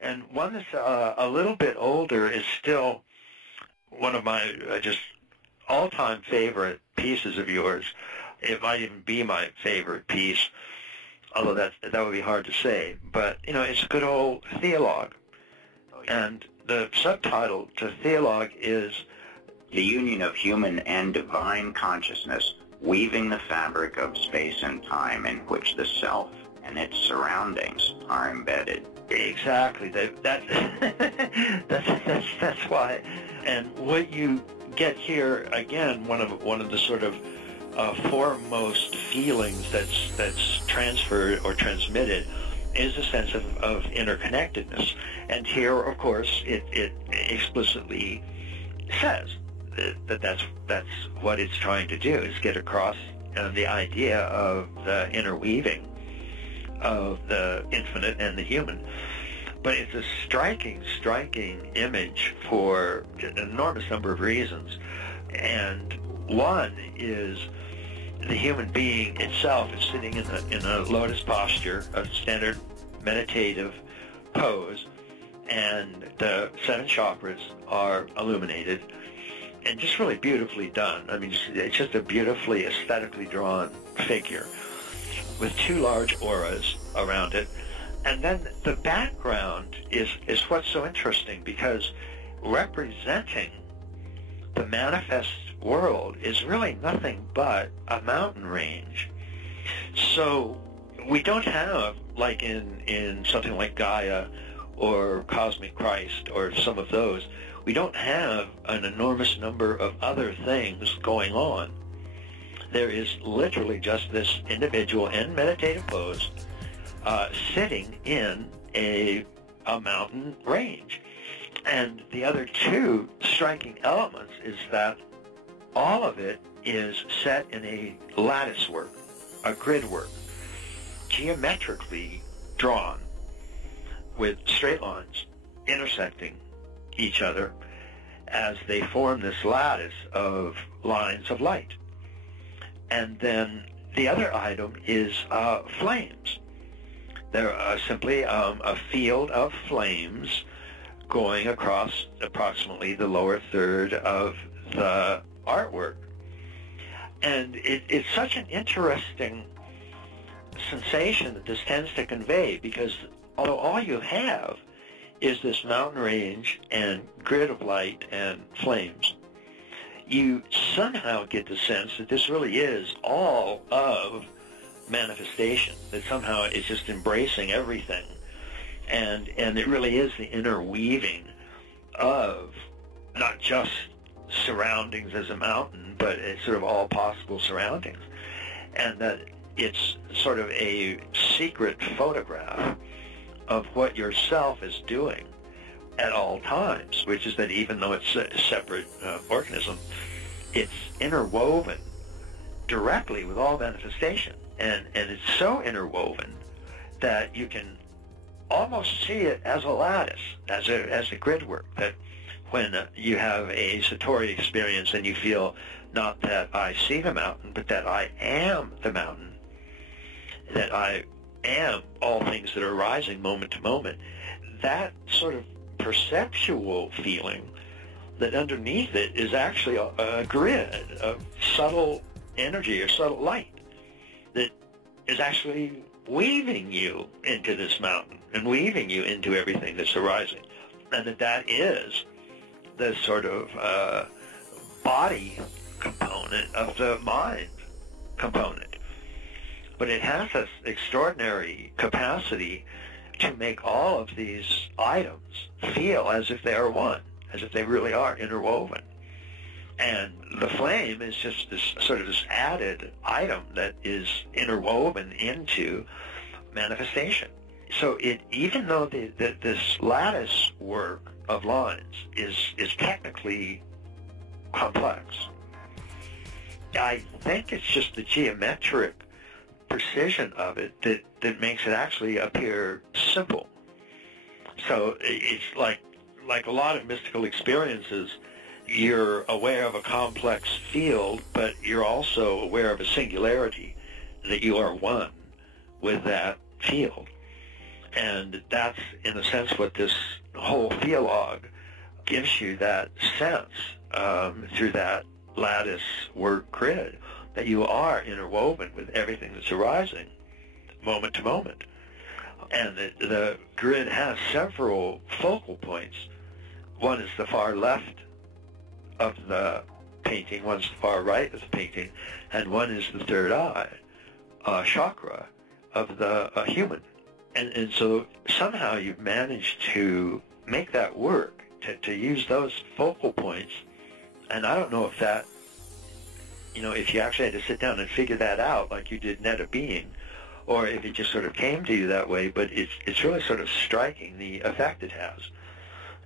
And one that's a little bit older is still one of my just all-time favorite pieces of yours. It might even be my favorite piece, although that would be hard to say. But, it's a good old theologue. And the subtitle to theologue is The Union of Human and Divine Consciousness, Weaving the Fabric of Space and Time in which the Self and its surroundings are embedded. Exactly. That's why. And what you get here, again, one of the sort of foremost feelings that's transferred or transmitted is a sense of interconnectedness. And here, of course, it explicitly says that's what it's trying to do, is get across the idea of the interweaving of the infinite and the human. But it's a striking image for an enormous number of reasons. And one is the human being itself is sitting in a lotus posture, a standard meditative pose, and the 7 chakras are illuminated and just really beautifully done. I mean, it's just a beautifully aesthetically drawn figure with 2 large auras around it. And then the background is what's so interesting, because representing the manifest world is really nothing but a mountain range. So we don't have, like in something like Gaia or Cosmic Christ or some of those, we don't have an enormous number of other things going on. There is literally just this individual in meditative pose sitting in a mountain range. And the other 2 striking elements is that all of it is set in a lattice work, a grid work, geometrically drawn with straight lines intersecting each other as they form this lattice of lines of light. And then the other item is flames. They're simply a field of flames going across approximately the lower third of the artwork. And it's such an interesting sensation that this tends to convey, because although all you have is this mountain range and grid of light and flames, you somehow get the sense that this really is all of manifestation, that somehow it's just embracing everything. And it really is the interweaving of not just surroundings as a mountain, but it's sort of all possible surroundings. And that it's sort of a secret photograph of what yourself is doing at all times, which is that even though it's a separate organism, it's interwoven directly with all manifestation. And it's so interwoven that you can almost see it as a lattice, as a grid work, that when you have a Satori experience and you feel not that I see the mountain, but that I am the mountain, that I am all things that are arising moment to moment, that sort of perceptual feeling, that underneath it is actually a grid of subtle energy or subtle light that is actually weaving you into this mountain and weaving you into everything that's arising. And that is the sort of body component of the mind component. But it has this extraordinary capacity to make all of these items feel as if they are one, as if they really are interwoven. And the flame is just this sort of this added item that is interwoven into manifestation. So even though this lattice work of lines is technically complex, I think it's just the geometric precision of it that makes it actually appear simple. So it's like a lot of mystical experiences, you're aware of a complex field, but you're also aware of a singularity, that you are one with that field. And that's, in a sense, what this whole theologue gives you, that sense through that lattice work grid, that you are interwoven with everything that's arising moment to moment. And the grid has several focal points. One is the far left of the painting, one's the far right of the painting, and one is the third eye, chakra of the human. And so somehow you've managed to make that work, to use those focal points. And I don't know if that, if you actually had to sit down and figure that out like you did Net of Being, or if it just sort of came to you that way, but it's really sort of striking, the effect it has.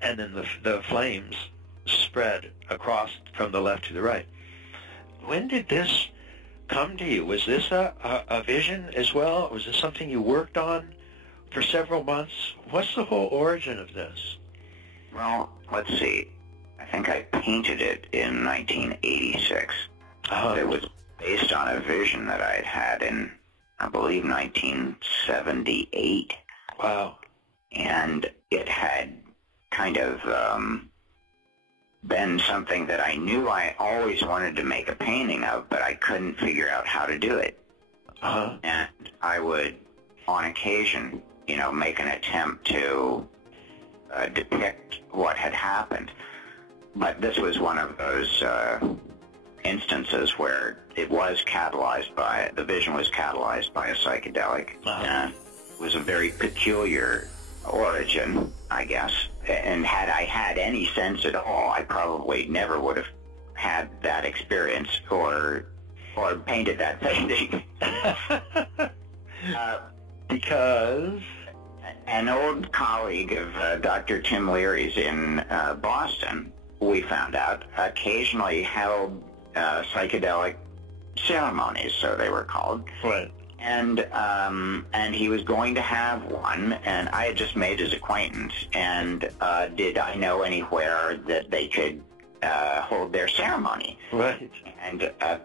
And then the flames spread across from the left to the right. When did this come to you? Was this a vision as well? Was this something you worked on for several months? What's the whole origin of this? Well, let's see. I think I painted it in 1986. It was based on a vision that I had had in, I believe, 1978. Wow. And it had kind of been something that I knew I always wanted to make a painting of, but I couldn't figure out how to do it. And I would, on occasion, make an attempt to depict what had happened. But this was one of those instances where the vision was catalyzed by a psychedelic. And it was a very peculiar origin, I guess. And had I had any sense at all, I probably never would have had that experience or painted that painting. Because an old colleague of Dr. Tim Leary's in Boston, we found out, occasionally held psychedelic ceremonies, so they were called. Right. And he was going to have one, and I had just made his acquaintance. And did I know anywhere that they could hold their ceremony? Right. And of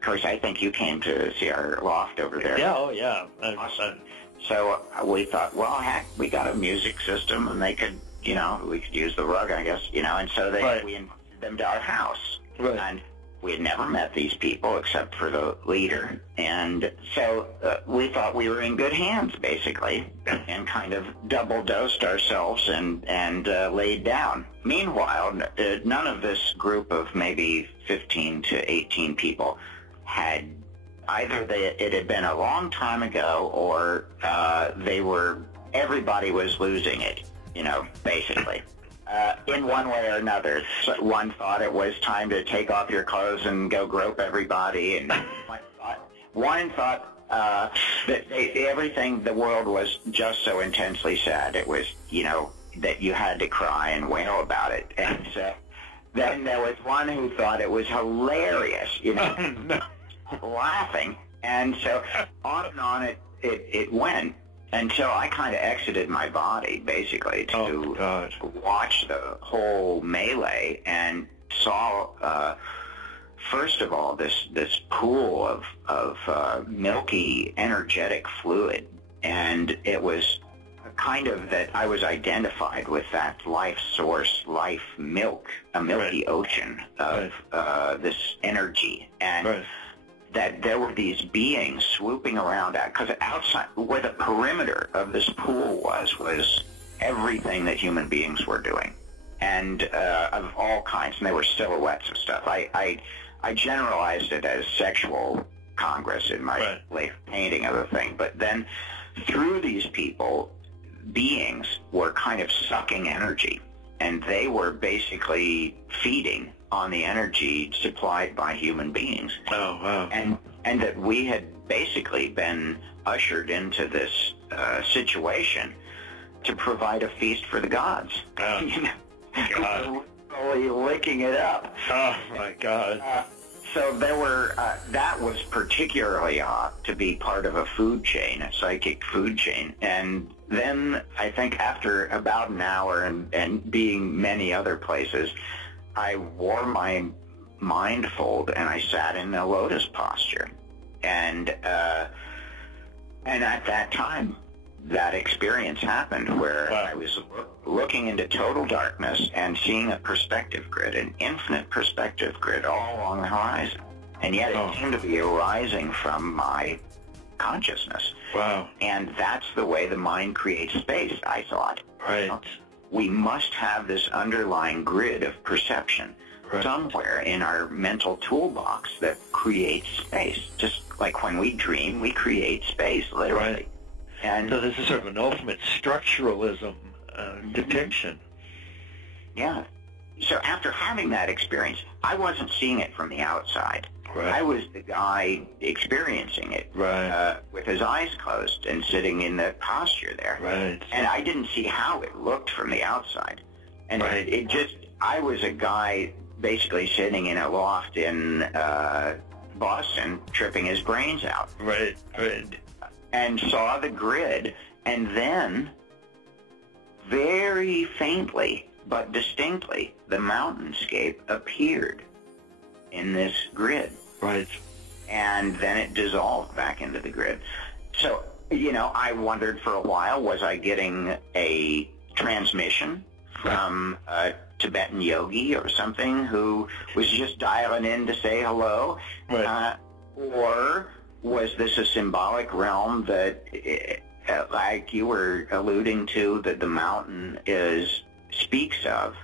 course, I think you came to see our loft over there. Yeah. Oh, yeah. Awesome. So we thought, well, heck, we got a music system, and they could, we could use the rug, I guess, and so we invited them to our house. Right. And we had never met these people except for the leader. And so we thought we were in good hands, basically, and kind of double-dosed ourselves and laid down. Meanwhile, none of this group of maybe 15 to 18 people had either it had been a long time ago or everybody was losing it, basically. In one way or another. So one thought it was time to take off your clothes and go grope everybody, and one thought that everything, the world was just so intensely sad. It was, that you had to cry and wail about it. And so then there was one who thought it was hilarious, laughing. And so on and on it went. Until I kind of exited my body, basically, to watch the whole melee and saw, first of all, this pool of milky, energetic fluid. And it was kind of that I was identified with that life source, life milk, a milky ocean of this energy. And that there were these beings swooping around, because outside, where the perimeter of this pool was everything that human beings were doing, and of all kinds, and they were silhouettes of stuff. I generalized it as sexual congress in my late painting of the thing, but then through these people, beings were kind of sucking energy, and they were basically feeding on the energy supplied by human beings. Oh, wow. And that we had basically been ushered into this situation to provide a feast for the gods. Oh, God. Really licking it up. Oh, my God. So there were, that was particularly odd to be part of a food chain, a psychic food chain. And then I think after about an hour and being many other places, I wore my mindfold and I sat in a lotus posture. And at that time, that experience happened where Wow. I was looking into total darkness and seeing a perspective grid, an infinite perspective grid all along the horizon. And yet it seemed to be arising from my consciousness. Wow. And that's the way the mind creates space, I thought. Right. We must have this underlying grid of perception somewhere in our mental toolbox that creates space. Just like when we dream, we create space, literally. Right. And so this is sort of an ultimate structuralism depiction. Yeah. So after having that experience, I wasn't seeing it from the outside. Right. I was the guy experiencing it with his eyes closed and sitting in the posture there. Right. And I didn't see how it looked from the outside. And it just, I was a guy basically sitting in a loft in Boston tripping his brains out. Right. Right. And saw the grid, and then very faintly but distinctly the mountainscape appeared in this grid. Right. And then it dissolved back into the grid. So, you know, I wondered for a while, was I getting a transmission from a Tibetan yogi or something who was just dialing in to say hello? Right. Or was this a symbolic realm that, like you were alluding to, that the mountain speaks of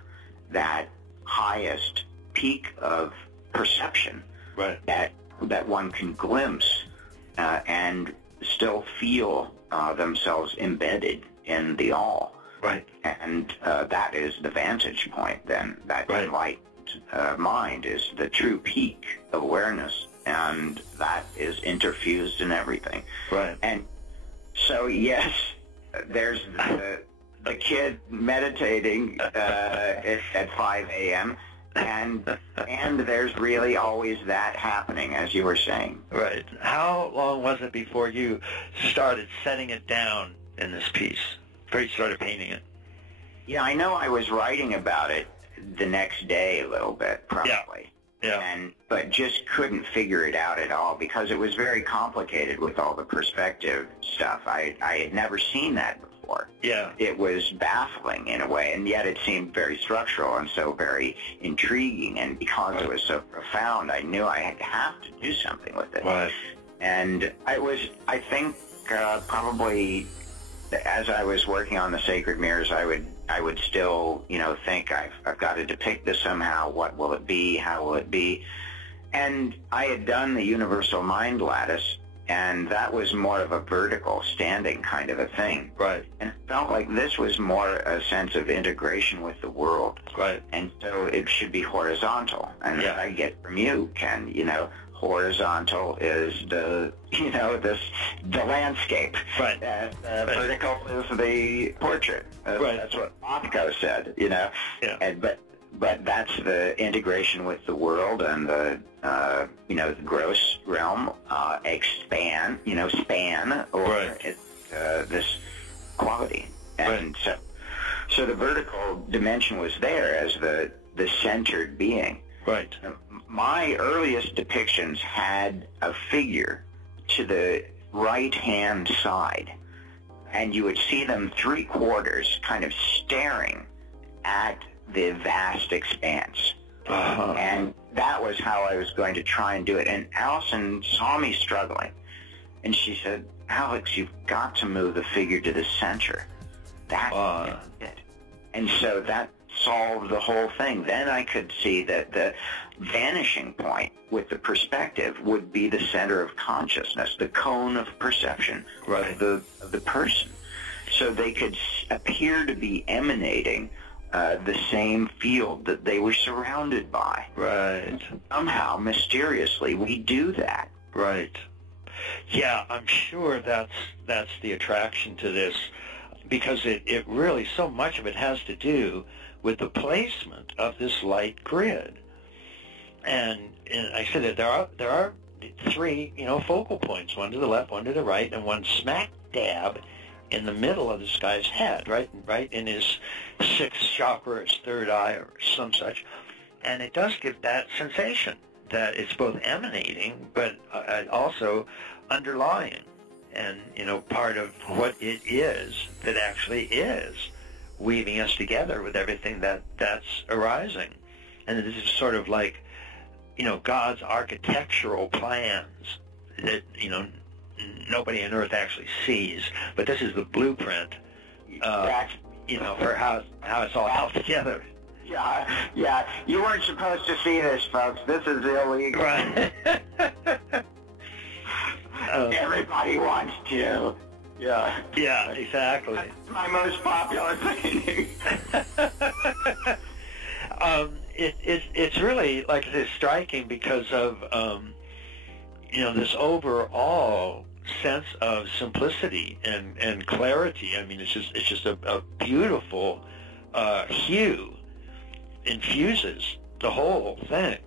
that highest peak of perception that one can glimpse and still feel themselves embedded in the all. Right. And that is the vantage point then. That enlightened mind is the true peak of awareness, and that is interfused in everything. Right. And so, yes, there's the kid meditating at 5 a.m., and there's really always that happening, as you were saying. Right. How long was it before you started setting it down in this piece, before you started painting it? Yeah, I know I was writing about it the next day a little bit, probably. Yeah. But just couldn't figure it out at all because it was very complicated with all the perspective stuff. I had never seen that before. Yeah. It was baffling in a way, and yet it seemed very structural and so very intriguing. And because it was so profound, I knew I had to have to do something with it. Right. And I think, probably as I was working on the Sacred Mirrors, I would still, think I've got to depict this somehow. What will it be? How will it be? And I had done the Universal Mind Lattice, and that was more of a vertical, standing kind of a thing. Right. And it felt like this was more a sense of integration with the world. Right. And so it should be horizontal. And as I get from you, Ken, horizontal is the landscape. Right. Vertical is the portrait. Right. That's what Monaco said, Yeah. But that's the integration with the world and the the gross realm, expand, span, or this quality. And so the vertical dimension was there as the centered being. Right. My earliest depictions had a figure to the right-hand side, and you would see them three-quarters kind of staring at the vast expanse. And that was how I was going to try and do it. And Allison saw me struggling, and she said, "Alex, you've got to move the figure to the center." That's it. And so that solved the whole thing. Then I could see that the vanishing point with the perspective would be the center of consciousness, the cone of perception of the person. So they could appear to be emanating the same field that they were surrounded by. Right. Somehow, mysteriously, we do that. Right. Yeah, I'm sure that's the attraction to this, because it really, so much of it has to do with the placement of this light grid. And I said that there are three, focal points, one to the left, one to the right, and one smack dab in the middle of this guy's head, right in his sixth chakra, his third eye, or some such. And it does give that sensation that it's both emanating, but also underlying. and part of what it is that actually is weaving us together with everything that's arising. And this is sort of like, God's architectural plans that, nobody on earth actually sees, but this is the blueprint, for how it's all held together. Yeah. You weren't supposed to see this, folks. This is illegal. Right. Everybody wants to. Yeah. Yeah, exactly. That's my most popular painting. It's really, like I said, striking because of this overall sense of simplicity and clarity. I mean, it's just a beautiful hue infuses the whole thing.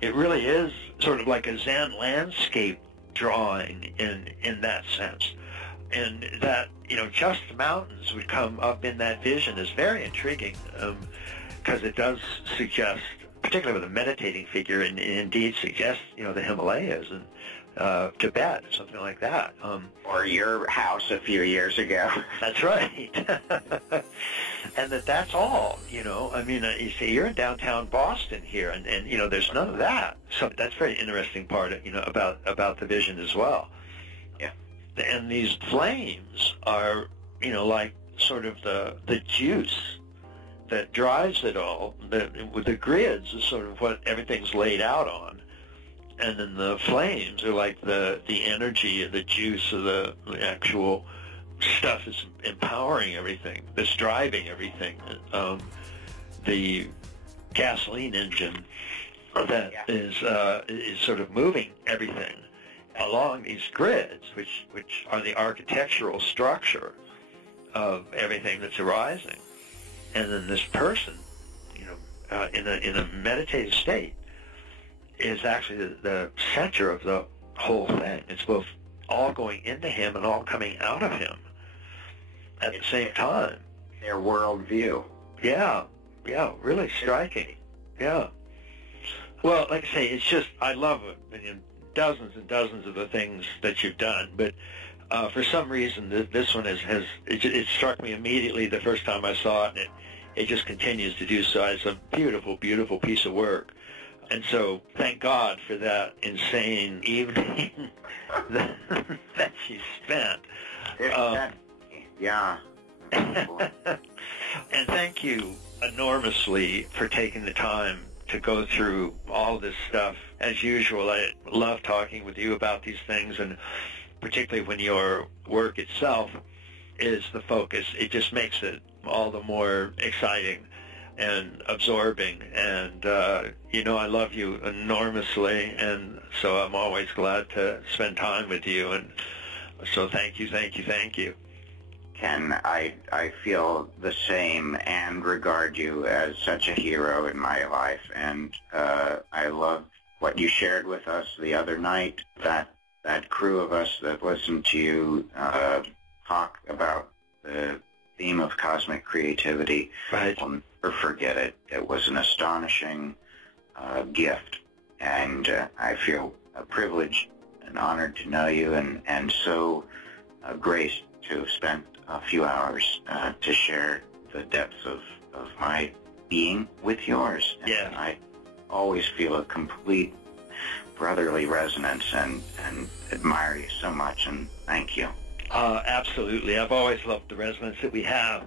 It really is sort of like a Zen landscape drawing in that sense. And that, just mountains would come up in that vision is very intriguing, because it does suggest, particularly with a meditating figure, and indeed suggests, the Himalayas and Tibet, something like that. Or your house a few years ago. That's right. And that's all, I mean, you see, you're in downtown Boston here, and there's none of that. So that's a very interesting part, about the vision as well. Yeah. And these flames are, like sort of the juice that drives it all. With the grids is sort of what everything's laid out on. And then the flames are like the energy and the juice of the actual stuff that's empowering everything, that's driving everything. The gasoline engine that is sort of moving everything along these grids, which are the architectural structure of everything that's arising. And then this person, in a meditative state, is actually the center of the whole thing. It's both all going into him and all coming out of him at the same time. Their worldview. Yeah, really striking. Yeah. Well, like I say, it's just, I love it. Dozens and dozens of the things that you've done, but for some reason, this one it struck me immediately the first time I saw it, and it just continues to do so. It's a beautiful, beautiful piece of work. And so, thank God for that insane evening that you spent. Yeah. And thank you enormously for taking the time to go through all this stuff. As usual, I love talking with you about these things, and particularly when your work itself is the focus, it just makes it all the more exciting and absorbing. And I love you enormously, and so I'm always glad to spend time with you. And so thank you. Ken, I feel the same and regard you as such a hero in my life, and I love what you shared with us the other night, that crew of us that listened to you talk about the theme of cosmic creativity. Right. I'll never forget it. It was an astonishing gift, and I feel privileged and honored to know you, and so graced to have spent a few hours to share the depths of my being with yours. And yeah. I always feel a complete brotherly resonance and admire you so much, and thank you. Absolutely. I've always loved the resonance that we have.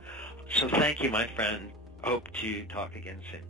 So thank you, my friend. Hope to talk again soon.